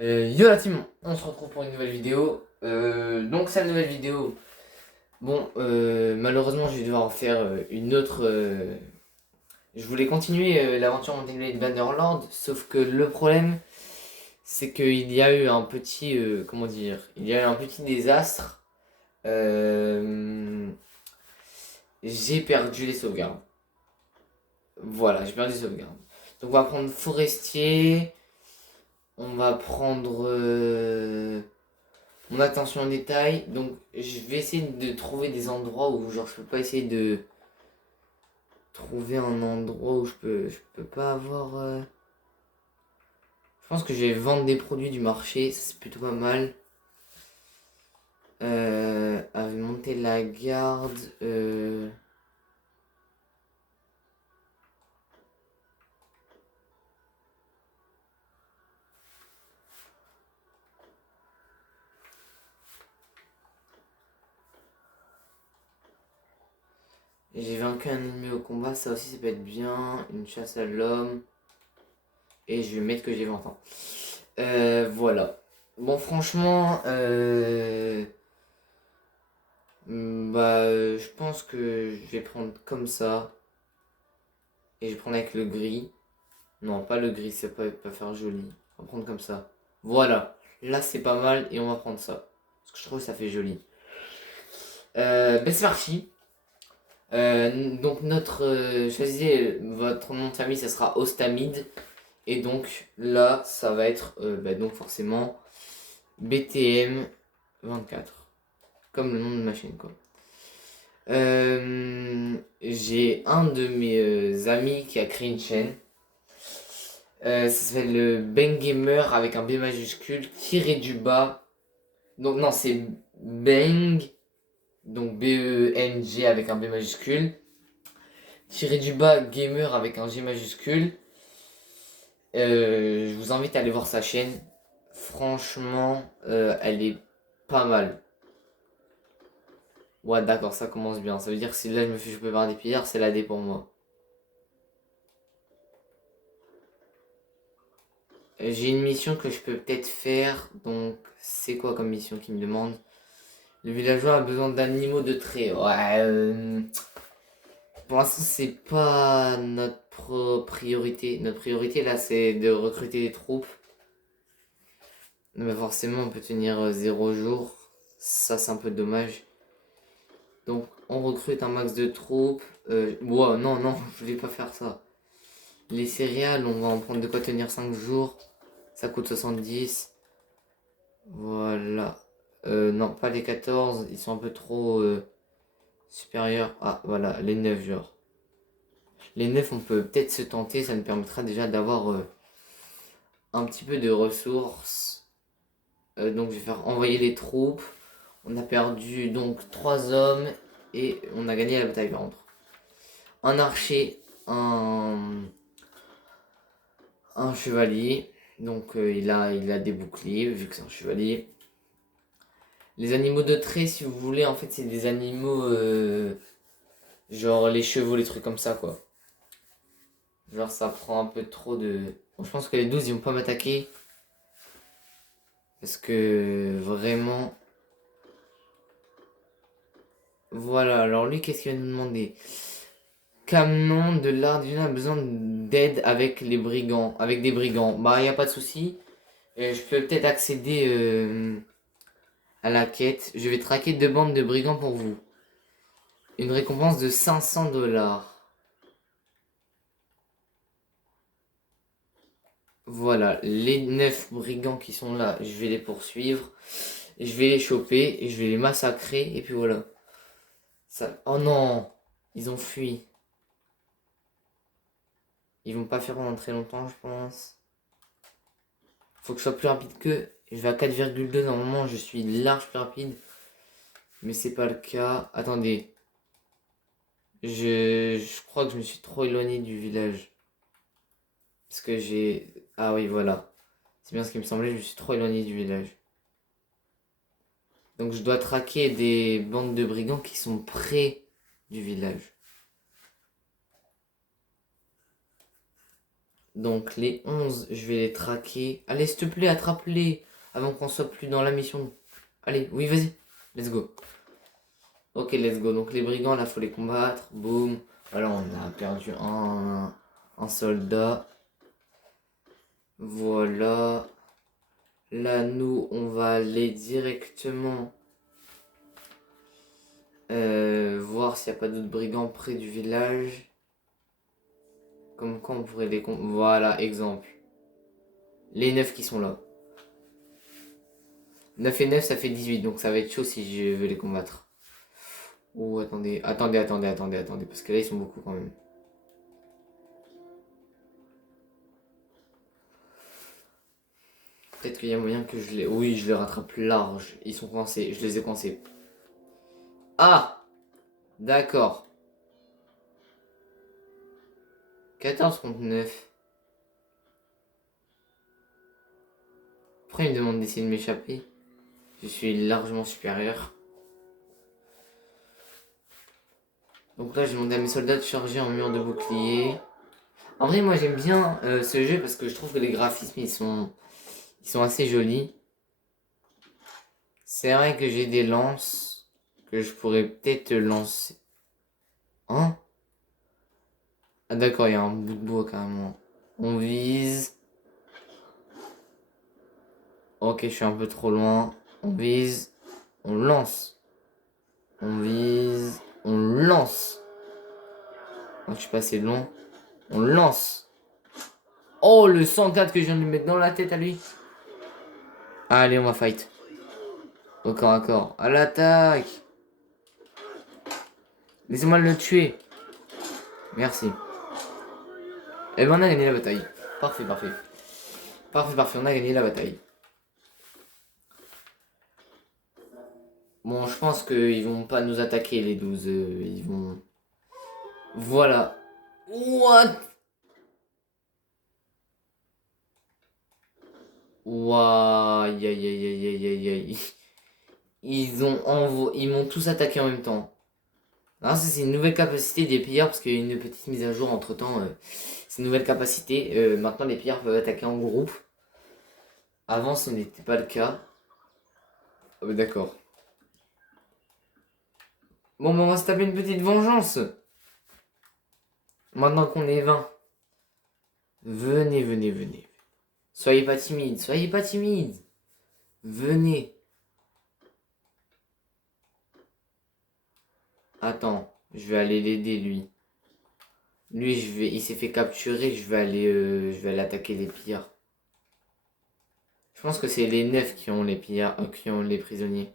Yo la team, on se retrouve pour une nouvelle vidéo. Donc cette nouvelle vidéo, bon, malheureusement je vais devoir en faire une autre. Je voulais continuer l'aventure Mountain Blade Bannerlord, sauf que le problème, c'est qu'il y a eu un petit, comment dire, il y a eu un petit désastre. Euh, j'ai perdu les sauvegardes. Voilà, j'ai perdu les sauvegardes. Donc on va prendre forestier, on va prendre mon attention au détail. Donc je vais essayer de trouver des endroits où genre je peux pas essayer de trouver un endroit où je peux pas avoir. Je pense que je vais vendre des produits du marché, ça c'est plutôt pas mal. Avec monter la garde. J'ai vaincu un ennemi au combat, ça aussi ça peut être bien. Une chasse à l'homme. Et je vais mettre que j'ai 20 ans. Voilà. Bon franchement, je pense que je vais prendre comme ça. Et je vais prendre avec le gris. Non, pas le gris, ça peut pas faire joli. On va prendre comme ça. Voilà. Là, c'est pas mal et on va prendre ça. Parce que je trouve que ça fait joli. C'est parti. Donc, choisissez votre nom de famille, ça sera Ostamide. Et donc, là, ça va être donc forcément BTM 24. Comme le nom de ma chaîne, quoi. J'ai un de mes amis qui a créé une chaîne. Ça s'appelle le Bang Gamer avec un B majuscule tiré du bas. Donc non, c'est Bang, donc B-E-N-G avec un B majuscule. Tiré du bas Gamer avec un G majuscule. Je vous invite à aller voir sa chaîne. Franchement, elle est pas mal. Ouais, d'accord, ça commence bien. Ça veut dire que si là je me fais choper par des pillards, c'est la D pour moi. J'ai une mission que je peux peut-être faire. Donc, c'est quoi comme mission qu'il me demande? Le villageois a besoin d'animaux de trait. Ouais, pour l'instant, c'est pas notre priorité. Notre priorité là, c'est de recruter des troupes. Mais forcément, on peut tenir 0 jours. Ça, c'est un peu dommage. Donc, on recrute un max de troupes. Wow, non, non, je vais pas faire ça. Les céréales, on va en prendre de quoi tenir 5 jours. Ça coûte 70. Voilà. Non, pas les 14. Ils sont un peu trop supérieurs. Ah, voilà, les 9 genre. Les 9 on peut peut-être se tenter. Ça nous permettra déjà d'avoir un petit peu de ressources. Donc, je vais faire envoyer les troupes. On a perdu donc 3 hommes. Et on a gagné la bataille ventre. Un archer, un chevalier. Donc, il a des boucliers, vu que c'est un chevalier. Les animaux de trait, si vous voulez, en fait, c'est des animaux genre les chevaux, les trucs comme ça, quoi. Genre, ça prend un peu trop de. Bon, je pense que les 12 ils vont pas m'attaquer. Parce que vraiment. Voilà, alors lui, qu'est-ce qu'il va nous demander? Canon de l'Arduna a besoin d'aide avec les brigands. Avec des brigands. Bah, y a pas de souci. Je peux peut-être accéder à la quête. Je vais traquer 2 bandes de brigands pour vous. Une récompense de 500 $. Voilà, les 9 brigands qui sont là, je vais les poursuivre. Je vais les choper et je vais les massacrer. Et puis voilà. Ça... Oh non, ils ont fui. Ils vont pas faire pendant très longtemps, je pense. Faut que je sois plus rapide qu'eux. Je vais à 4,2. Normalement, je suis large plus rapide. Mais c'est pas le cas. Attendez. Je crois que je me suis trop éloigné du village. Parce que j'ai... Ah oui, voilà. C'est bien ce qui me semblait, je me suis trop éloigné du village. Donc je dois traquer des bandes de brigands qui sont près du village. Donc les 11, je vais les traquer. Allez, s'il te plaît, attrape-les avant qu'on soit plus dans la mission. Allez, oui, vas-y. Let's go. Ok, let's go. Donc les brigands, là, faut les combattre. Boum. Voilà, on a perdu un soldat. Voilà. Là, nous, on va aller directement voir s'il n'y a pas d'autres brigands près du village. Comme quoi on pourrait les... Voilà, exemple. Les 9 qui sont là. 9 et 9, ça fait 18, donc ça va être chaud si je veux les combattre. Oh, attendez, parce que là, ils sont beaucoup quand même. Peut-être qu'il y a moyen que je les... Oui, je les rattrape large. Ils sont coincés, je les ai coincés. Ah! D'accord. 14 contre 9. Pourquoi il me demande d'essayer de m'échapper? Je suis largement supérieur. Donc là, j'ai demandé à mes soldats de charger en mur de bouclier. En vrai, moi, j'aime bien ce jeu parce que je trouve que les graphismes, ils sont assez jolis. C'est vrai que j'ai des lances que je pourrais peut-être lancer. Hein? Ah d'accord, il y a un bout de bois carrément. On vise. Ok, je suis un peu trop loin. On vise. On lance. On vise. On lance. Oh, je suis pas assez loin. On lance. Oh, le 104 que je viens de lui mettre dans la tête à lui. Allez, on va fight. Au corps à corps. À l'attaque. Laissez-moi le tuer. Merci. Et ben on a gagné la bataille. Parfait, parfait. Parfait, on a gagné la bataille. Bon, je pense qu'ils vont pas nous attaquer les 12. Ils vont... Voilà. What? Ouah, aïe aïe aïe aïe aïe aïe aïe. Ils m'ont tous attaqué en même temps. Alors ça c'est une nouvelle capacité des pillards parce qu'il y a une petite mise à jour entre temps. C'est une nouvelle capacité. Maintenant les pillards peuvent attaquer en groupe. Avant ce n'était pas le cas. Oh, d'accord. Bon, on va se taper une petite vengeance. Maintenant qu'on est 20. Venez, venez, venez. Soyez pas timide, soyez pas timide. Venez. Attends, je vais aller l'aider lui. Lui, il s'est fait capturer, je vais aller attaquer les pillards. Je pense que c'est les 9 qui ont les pillards, qui ont les prisonniers.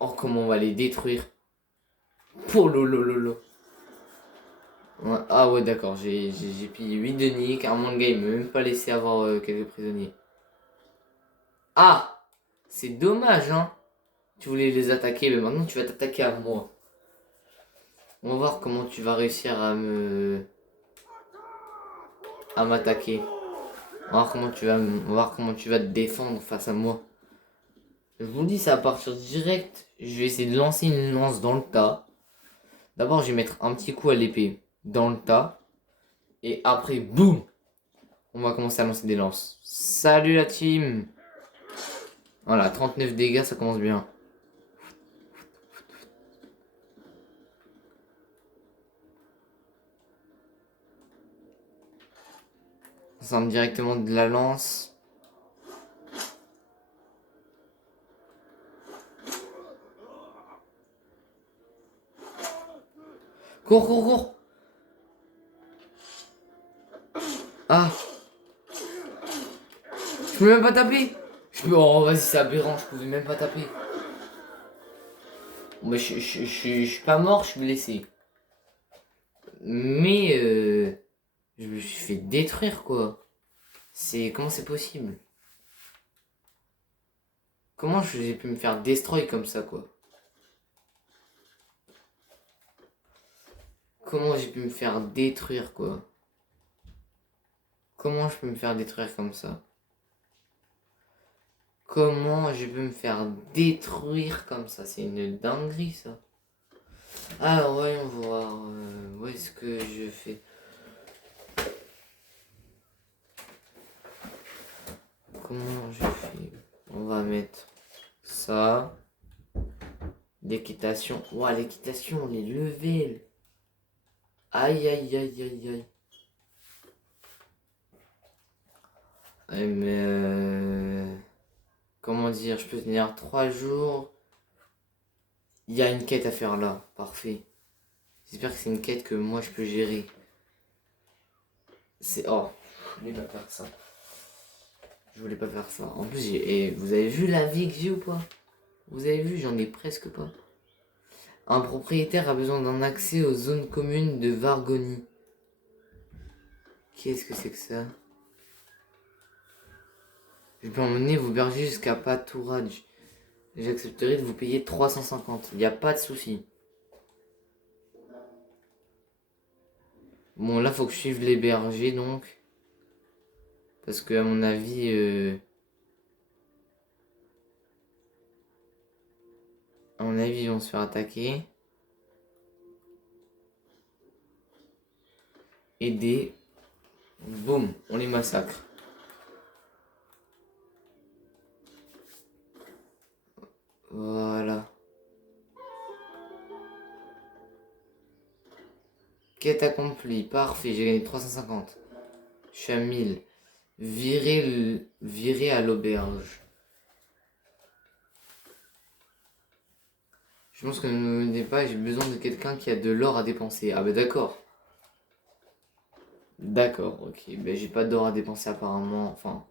Oh, comment on va les détruire. Oh lolo. Ouais, ah ouais, d'accord, j'ai pillé 8 deniers, car mon gars, il m'a même pas laissé avoir quelques prisonniers. Ah! C'est dommage, hein. Tu voulais les attaquer, mais maintenant tu vas t'attaquer à moi. On va voir comment tu vas réussir à m'attaquer. On va voir comment tu vas te défendre face à moi. Je vous dis, ça va partir direct. Je vais essayer de lancer une lance dans le tas. D'abord, je vais mettre un petit coup à l'épée dans le tas. Et après, boum! On va commencer à lancer des lances. Salut la team! Voilà, 39 dégâts, ça commence bien. Ça semble directement de la lance. Cours! Ah! Je peux même pas taper! Oh, vas-y, c'est aberrant, je pouvais même pas taper. Bon, bah, je suis pas mort, je suis blessé. Mais je me suis fait détruire, quoi. Comment c'est possible? Comment j'ai pu me faire destroy comme ça, quoi? Comment j'ai pu me faire détruire, quoi? Comment je peux me faire détruire comme ça? Comment je peux me faire détruire comme ça? C'est une dinguerie, ça. Alors, voyons voir. Où est-ce que je fais? Comment je fais? On va mettre ça. L'équitation. Ouah, l'équitation, les levels. Aïe, aïe, aïe, aïe, aïe. Ouais, mais comment dire, je peux tenir 3 jours. Il y a une quête à faire là. Parfait. J'espère que c'est une quête que moi je peux gérer. C'est... Oh, je voulais pas faire ça. Je voulais pas faire ça. En plus, et vous avez vu la vie que j'ai ou pas? Vous avez vu, j'en ai presque pas. Un propriétaire a besoin d'un accès aux zones communes de Vargonie. Qu'est-ce que c'est que ça? Je peux emmener vos bergers jusqu'à Patouraj. J'accepterai de vous payer 350. Il n'y a pas de souci. Bon, là, faut que je suive les bergers, donc. Parce que, à mon avis... à mon avis, ils vont se faire attaquer. Aider. Boum, on les massacre. Voilà. Quête accomplie. Parfait, j'ai gagné 350. Je suis à 1000. Virer à l'auberge. Je pense que ne me dites pas, j'ai besoin de quelqu'un qui a de l'or à dépenser. Ah bah d'accord. D'accord, ok. Ben j'ai pas d'or à dépenser apparemment. Enfin,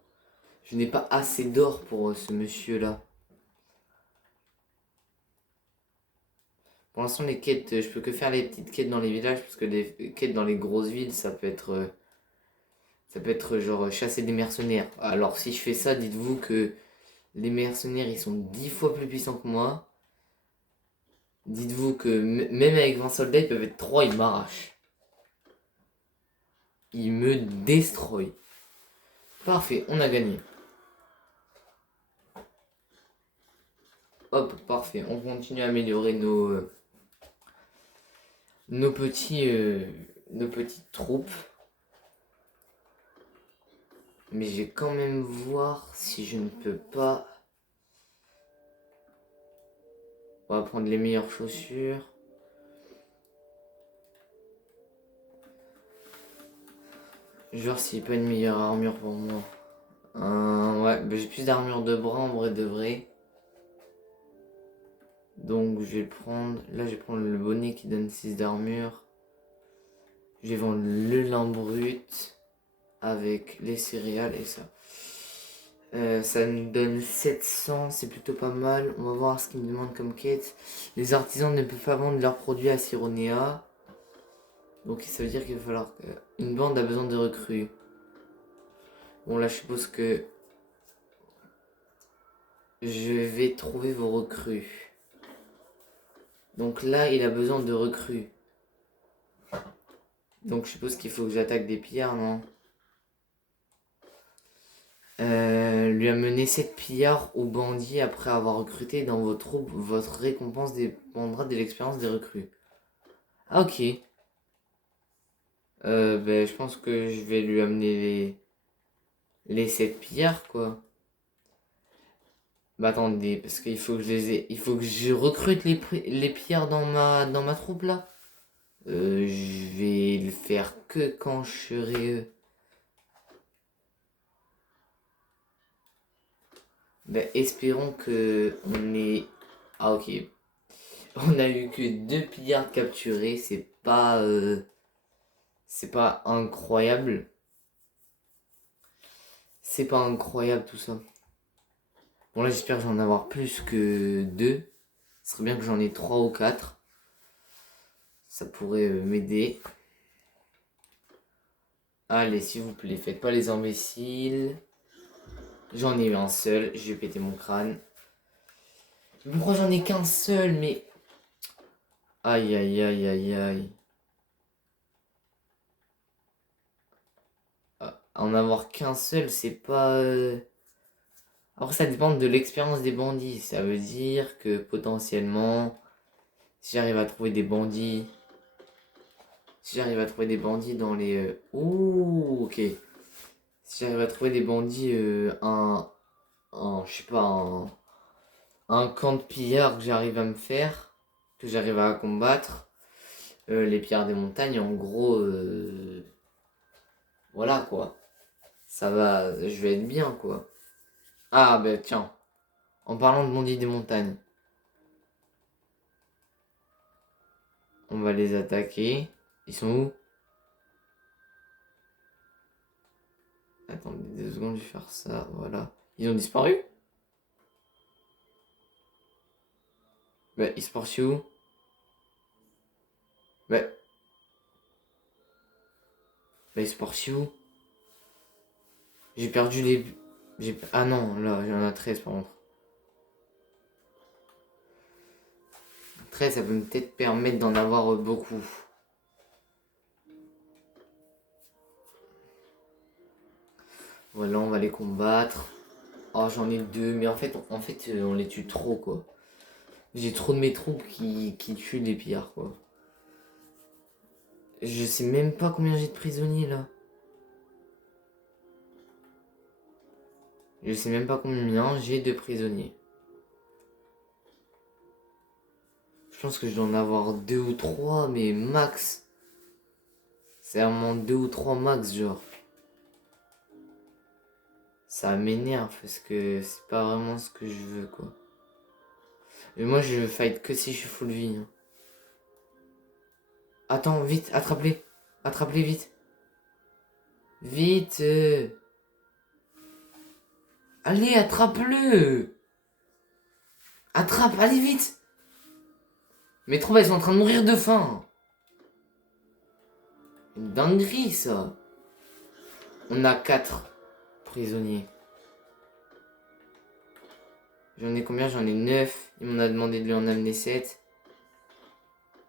je n'ai pas assez d'or pour ce monsieur-là. Pour l'instant, les quêtes, je peux que faire les petites quêtes dans les villages parce que les quêtes dans les grosses villes, ça peut être genre chasser des mercenaires. Alors si je fais ça, dites-vous que les mercenaires, ils sont 10 fois plus puissants que moi. Dites-vous que même avec 20 soldats, ils peuvent être 3, ils m'arrachent. Ils me destroy. Parfait, on a gagné. Hop, parfait. On continue à améliorer nos petites troupes. Mais je vais quand même voir si je ne peux pas. On va prendre les meilleures chaussures. Genre s'il n'y a pas une meilleure armure pour moi. Ouais, bah j'ai plus d'armure de bras en vrai de vrai. Donc je vais prendre. Là je vais prendre le bonnet qui donne 6 d'armure. Je vais vendre le lin brut avec les céréales et ça. Ça nous donne 700, c'est plutôt pas mal. On va voir ce qu'ils me demandent comme quête. Les artisans ne peuvent pas vendre leurs produits à Sironéa. Donc ça veut dire qu'il va falloir qu'une bande a besoin de recrues. Bon là je suppose que je vais trouver vos recrues. Donc là il a besoin de recrues. Donc je suppose qu'il faut que j'attaque des pillards, non? Lui amener 7 pillards aux bandits après avoir recruté dans vos troupes. Votre récompense dépendra de l'expérience des recrues. Ah ok. Ben, je pense que je vais lui amener les 7 pillards, quoi. Bah attendez, parce qu'il faut que je les ai. Il faut que je recrute les pillards dans ma troupe là. Je vais le faire que quand je serai. Ben, espérons que on est. Ah ok. On a eu que 2 pillards capturés, c'est pas incroyable. C'est pas incroyable tout ça. Bon là j'espère que j'en ai avoir plus que 2. Ce serait bien que j'en ai 3 ou 4. Ça pourrait m'aider. Allez, s'il vous plaît, faites pas les imbéciles. J'en ai eu un seul, je vais péter mon crâne. Pourquoi j'en ai qu'un seul, mais... Aïe, aïe, aïe, aïe, aïe. En avoir qu'un seul, c'est pas... Après, ça dépend de l'expérience des bandits. Ça veut dire que potentiellement, Si j'arrive à trouver des bandits. Si j'arrive à trouver des bandits dans les... Ouh, ok. Si j'arrive à trouver des bandits, je sais pas, un camp de pillards que j'arrive à me faire, que j'arrive à combattre, les pillards des montagnes, en gros, voilà quoi. Ça va, je vais être bien quoi. Ah bah tiens, en parlant de bandits des montagnes, on va les attaquer. Ils sont où? Attendez 2 secondes, je vais faire ça, voilà. Ils ont disparu? Bah, ils sont partis où? Bah, ils sont partis où? J'ai perdu les... Ah non, là, j'en ai 13 par contre. 13, ça peut peut-être permettre d'en avoir beaucoup. Voilà, on va les combattre. Oh, j'en ai 2, mais en fait, on les tue trop, quoi. J'ai trop de mes troupes qui tuent les pillards, quoi. Je sais même pas combien j'ai de prisonniers, là. Je sais même pas combien j'ai de prisonniers. Je pense que je dois en avoir 2 ou 3, mais max. C'est vraiment 2 ou 3 max, genre. Ça m'énerve parce que c'est pas vraiment ce que je veux, quoi. Mais moi, je fight que si je suis full vie, hein. Attends, vite, attrape-les. Attrape-les vite. Vite. Allez, attrape-le. Attrape, allez vite. Mes troupes, elles sont en train de mourir de faim. Une dinguerie, ça. On a 4 prisonniers. J'en ai combien? J'en ai 9. Il m'en a demandé de lui en amener 7.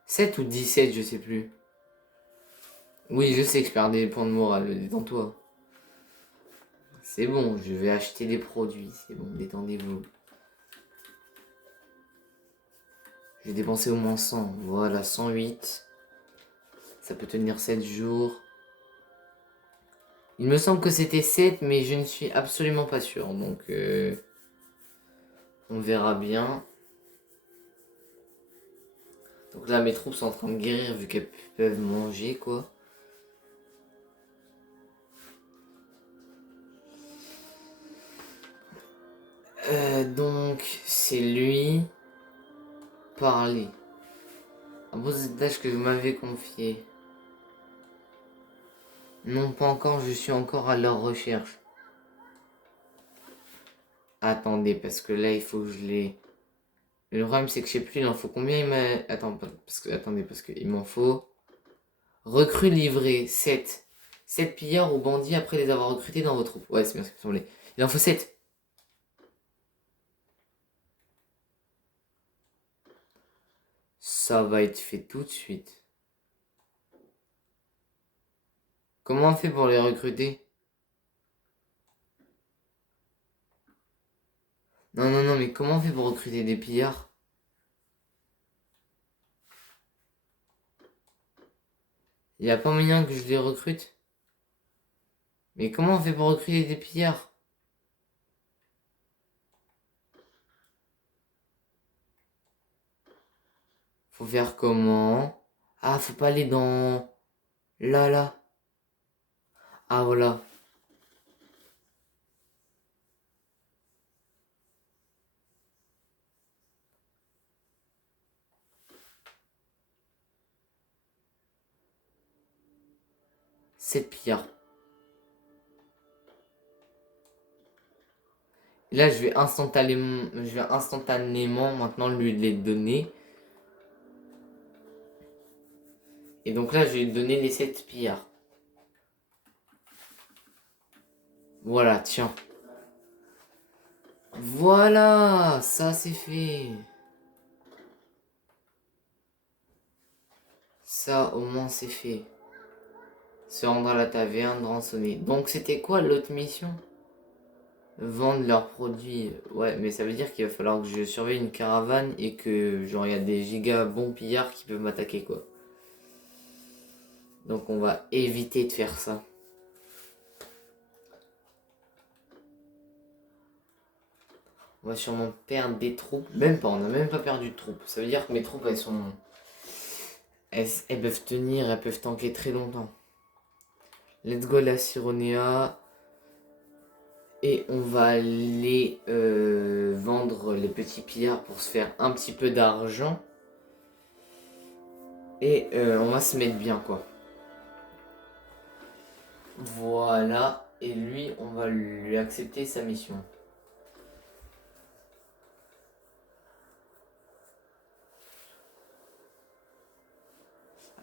7 ou 17, je sais plus. Oui, je sais que je perds des points de morale, détends-toi. C'est bon, je vais acheter des produits. C'est bon, détendez-vous. Je vais dépenser au moins 100. Voilà, 108. Ça peut tenir 7 jours. Il me semble que c'était 7, mais je ne suis absolument pas sûr. Donc, on verra bien. Donc là, mes troupes sont en train de guérir vu qu'elles peuvent manger, quoi. Donc, c'est lui. Parler. Un beau tâche que vous m'avez confié. Non, pas encore, je suis encore à leur recherche. Attendez, parce que là, il faut que je les... Le problème, c'est que je sais plus, il en faut combien il m'a... Attendez, parce qu'il m'en faut... Recrue livré, 7. 7 pillards ou bandits après les avoir recrutés dans vos troupes. Ouais, c'est bien ce qui me semblait. Il en faut 7. Ça va être fait tout de suite. Comment on fait pour les recruter? Non, non, non, mais comment on fait pour recruter des pillards? Il n'y a pas moyen que je les recrute? Mais comment on fait pour recruter des pillards? Faut faire comment? Ah, faut pas aller dans... Là, là. Ah, voilà. Sept pillards. Là, je vais instantanément maintenant lui les donner. Et donc là, je vais lui donner les 7 pillards. Voilà, tiens. Voilà, ça c'est fait. Ça, au moins, c'est fait. Se rendre à la taverne, rançonner. Donc, c'était quoi l'autre mission? vendent leurs produits. Ouais, mais ça veut dire qu'il va falloir que je surveille une caravane et que genre il y a des giga bons pillards qui peuvent m'attaquer quoi. Donc on va éviter de faire ça. On va sûrement perdre des troupes. Même pas, on n'a même pas perdu de troupes. Ça veut dire que mes troupes elles sont. Elles peuvent tenir, elles peuvent tanker très longtemps. Let's go la Sironéa. Et on va aller vendre les petits pillards pour se faire un petit peu d'argent. Et on va se mettre bien quoi. Voilà. Et lui, on va lui accepter sa mission.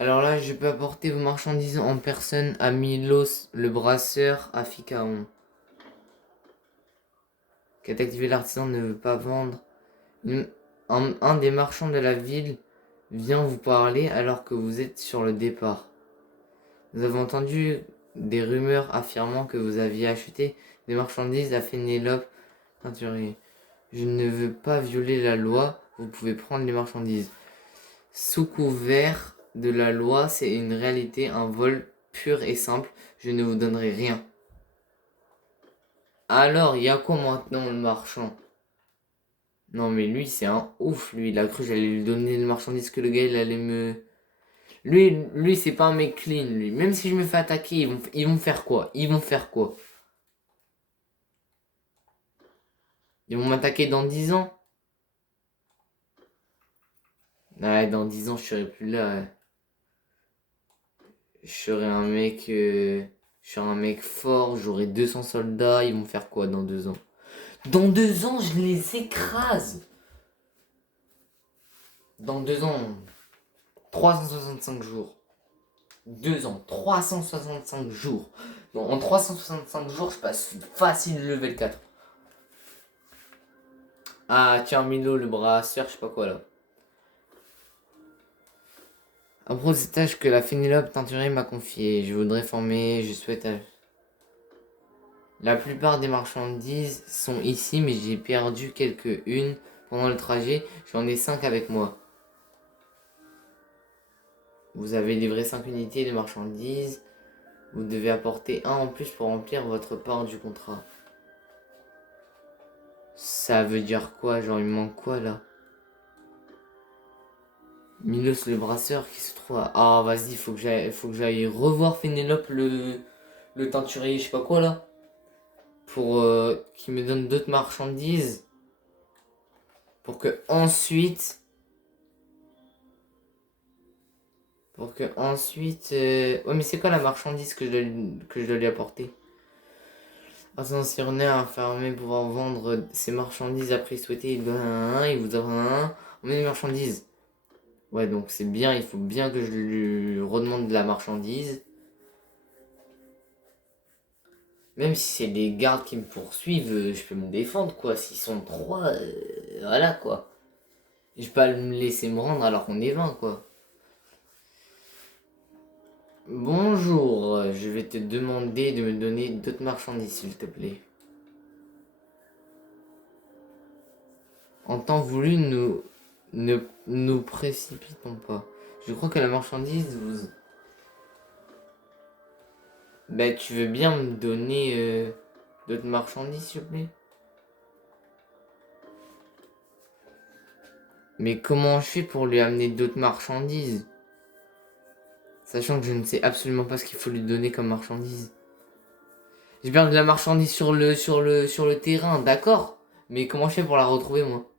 Alors là, je peux apporter vos marchandises en personne à Milos, le brasseur, à Phycaon. Qu'a activé l'artisan ne veut pas vendre. Un des marchands de la ville vient vous parler alors que vous êtes sur le départ. Nous avons entendu des rumeurs affirmant que vous aviez acheté des marchandises à Fénélope Teinturier. Je ne veux pas violer la loi, vous pouvez prendre les marchandises. Sous couvert de la loi, c'est une réalité, un vol pur et simple, je ne vous donnerai rien. Alors, il y a quoi maintenant le marchand? Non mais lui c'est un ouf, lui il a cru que j'allais lui donner le marchandise que le gars il allait me... Lui c'est pas un mec clean lui. Même si je me fais attaquer, ils vont faire quoi? Ils vont faire quoi? Ils vont m'attaquer dans 10 ans? Ouais, dans 10 ans je serai plus là. Je serai un mec... Je serai un mec fort, j'aurai 200 soldats, ils vont faire quoi dans 2 ans? Dans 2 ans je les écrase! Dans 2 ans, 365 jours. 2 ans, 365 jours. Donc en 365 jours, je passe facile le level 4. Ah, tiens, Milo, le brasseur, je sais pas quoi là. Apprends ces tâches que la Fénélope Teinturier m'a confiées. Je voudrais former, je souhaite. La plupart des marchandises sont ici, mais j'ai perdu quelques-unes pendant le trajet. J'en ai 5 avec moi. Vous avez livré 5 unités de marchandises. Vous devez apporter un en plus pour remplir votre part du contrat. Ça veut dire quoi? Genre, il me manque quoi là? Milos le brasseur qui se trouve à... Ah, vas-y, faut que j'aille revoir Fénélope le teinturier, je sais pas quoi là. Pour qu'il me donne d'autres marchandises. Pour que ensuite. Ouais, mais c'est quoi la marchandise que je dois lui apporter? Artisan Cyrenais informé pouvoir vendre ses marchandises à prix souhaité. Il voudra un. On met des marchandises. Ouais, donc c'est bien, il faut bien que je lui redemande de la marchandise. Même si c'est des gardes qui me poursuivent, je peux me défendre quoi. S'ils sont 3, voilà quoi. Je peux pas me laisser me rendre alors qu'on est 20 quoi. Bonjour, je vais te demander de me donner d'autres marchandises s'il te plaît. En temps voulu, ne nous précipitons pas. Je crois que la marchandise vous... Bah tu veux bien me donner d'autres marchandises s'il te plaît? Mais comment je fais pour lui amener d'autres marchandises? Sachant que je ne sais absolument pas ce qu'il faut lui donner comme marchandise. J'ai perdu de la marchandise sur le terrain, d'accord. Mais comment je fais pour la retrouver moi?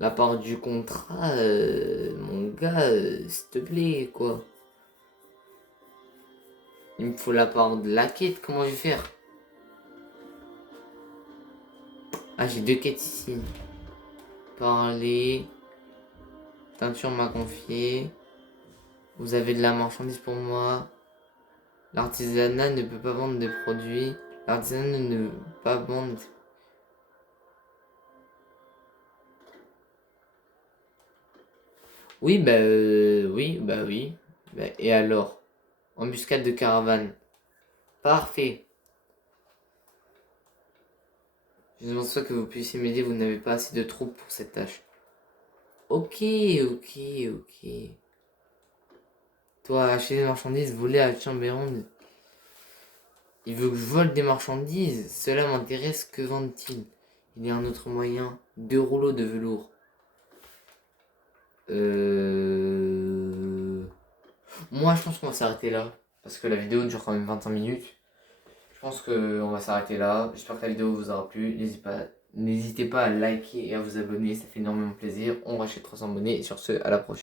La part du contrat, mon gars, s'il te plaît, quoi. Il me faut la part de la quête, comment je vais faire? Ah, j'ai 2 quêtes ici. Parler. Teinture m'a confié. Vous avez de la marchandise pour moi. L'artisanat ne peut pas vendre de produits. L'artisanat ne peut pas vendre. Oui, oui, bah oui. Bah, et alors? Embuscade de caravane. Parfait. Je ne pense pas que vous puissiez m'aider, vous n'avez pas assez de troupes pour cette tâche. Ok, ok, ok. Toi, acheter des marchandises, voler à Chamberon. Il veut que je vole des marchandises. Cela m'intéresse, que vendent-ils? Il y a un autre moyen. 2 rouleaux de velours. Moi, je pense qu'on va s'arrêter là. Parce que la vidéo dure quand même 25 minutes. Je pense qu'on va s'arrêter là. J'espère que la vidéo vous aura plu. N'hésitez pas à liker et à vous abonner. Ça fait énormément plaisir. On rachète 300 abonnés. Et sur ce, à la prochaine.